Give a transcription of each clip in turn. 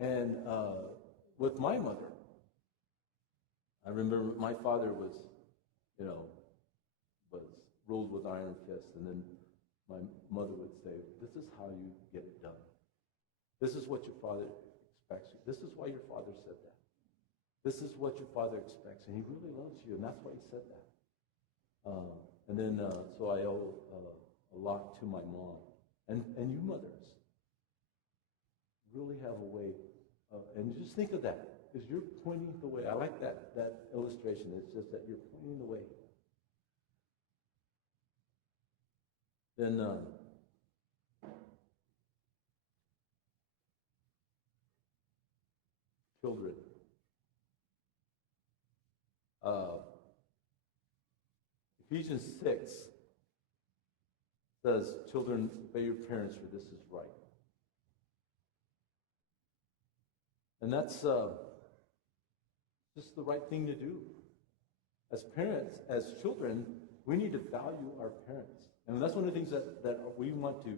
And with my mother, I remember my father was, was ruled with iron fist, and then my mother would say, "This is how you get it done. This is what your father expects you. This is why your father said that. This is what your father expects, and he really loves you, and that's why he said that." And then, so I owe a lot to my mom, and you mothers really have a way, and just think of that, because you're pointing the way. I like that illustration. It's just that you're pointing the way. Then children. Ephesians 6 says, "Children, obey your parents, for this is right." And that's just the right thing to do. As parents, as children, we need to value our parents. And that's one of the things that we want to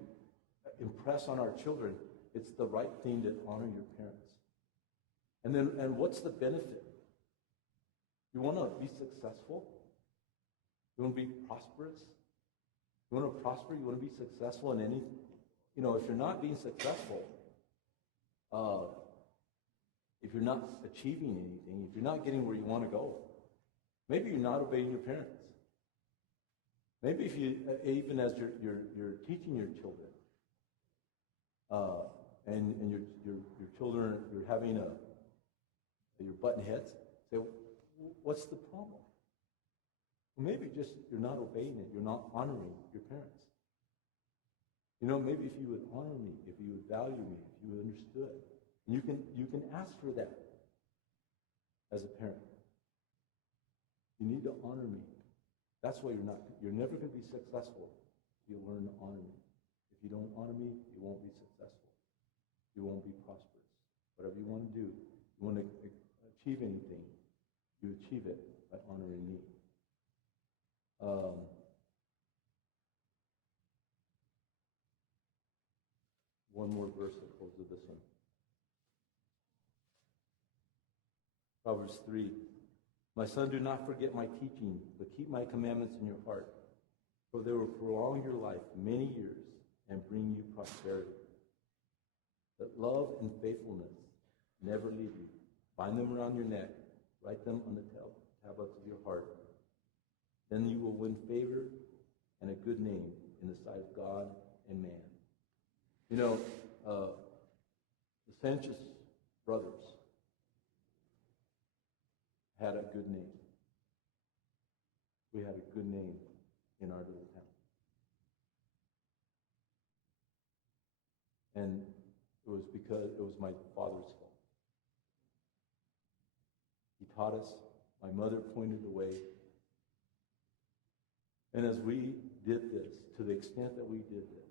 impress on our children. It's the right thing to honor your parents. And what's the benefit? You want to be successful? You want to be prosperous? You want to prosper? You want to be successful in anything? If you're not being successful, if you're not achieving anything, if you're not getting where you want to go, maybe you're not obeying your parents. Maybe if you, even as you're teaching your children, and your children, you're having you're butting heads, say, what's the problem? Well, maybe just you're not obeying it. You're not honoring your parents. Maybe if you would honor me, if you would value me, if you would understood, and you can ask for that as a parent. You need to honor me. That's why you're never going to be successful if you learn to honor me. If you don't honor me, you won't be successful. You won't be prosperous. Whatever you want to do, you want to achieve anything, you achieve it by honoring me. One more verse that goes with this one. Proverbs 3. "My son, do not forget my teaching, but keep my commandments in your heart, for they will prolong your life many years and bring you prosperity. Let love and faithfulness never leave you. Bind them around your neck, write them on the tablets of your heart. Then you will win favor and a good name in the sight of God and man." The Sanchez brothers had a good name. We had a good name in our little town. And it was because it was my father's fault. He taught us. My mother pointed the way. And as we did this, to the extent that we did this,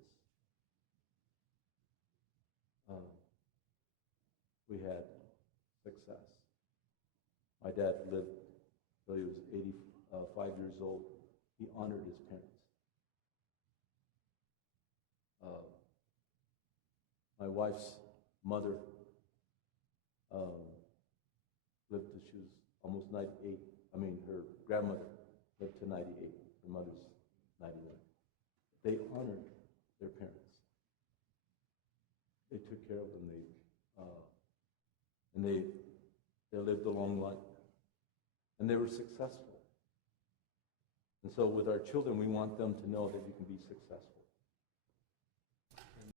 we had success. My dad lived till he was 85 years old. He honored his parents. My wife's mother lived till she was almost 98. Her grandmother lived to 98. Her mother's 91. They honored their parents. They took care of them. They lived a long life. And they were successful. And so with our children, we want them to know that you can be successful.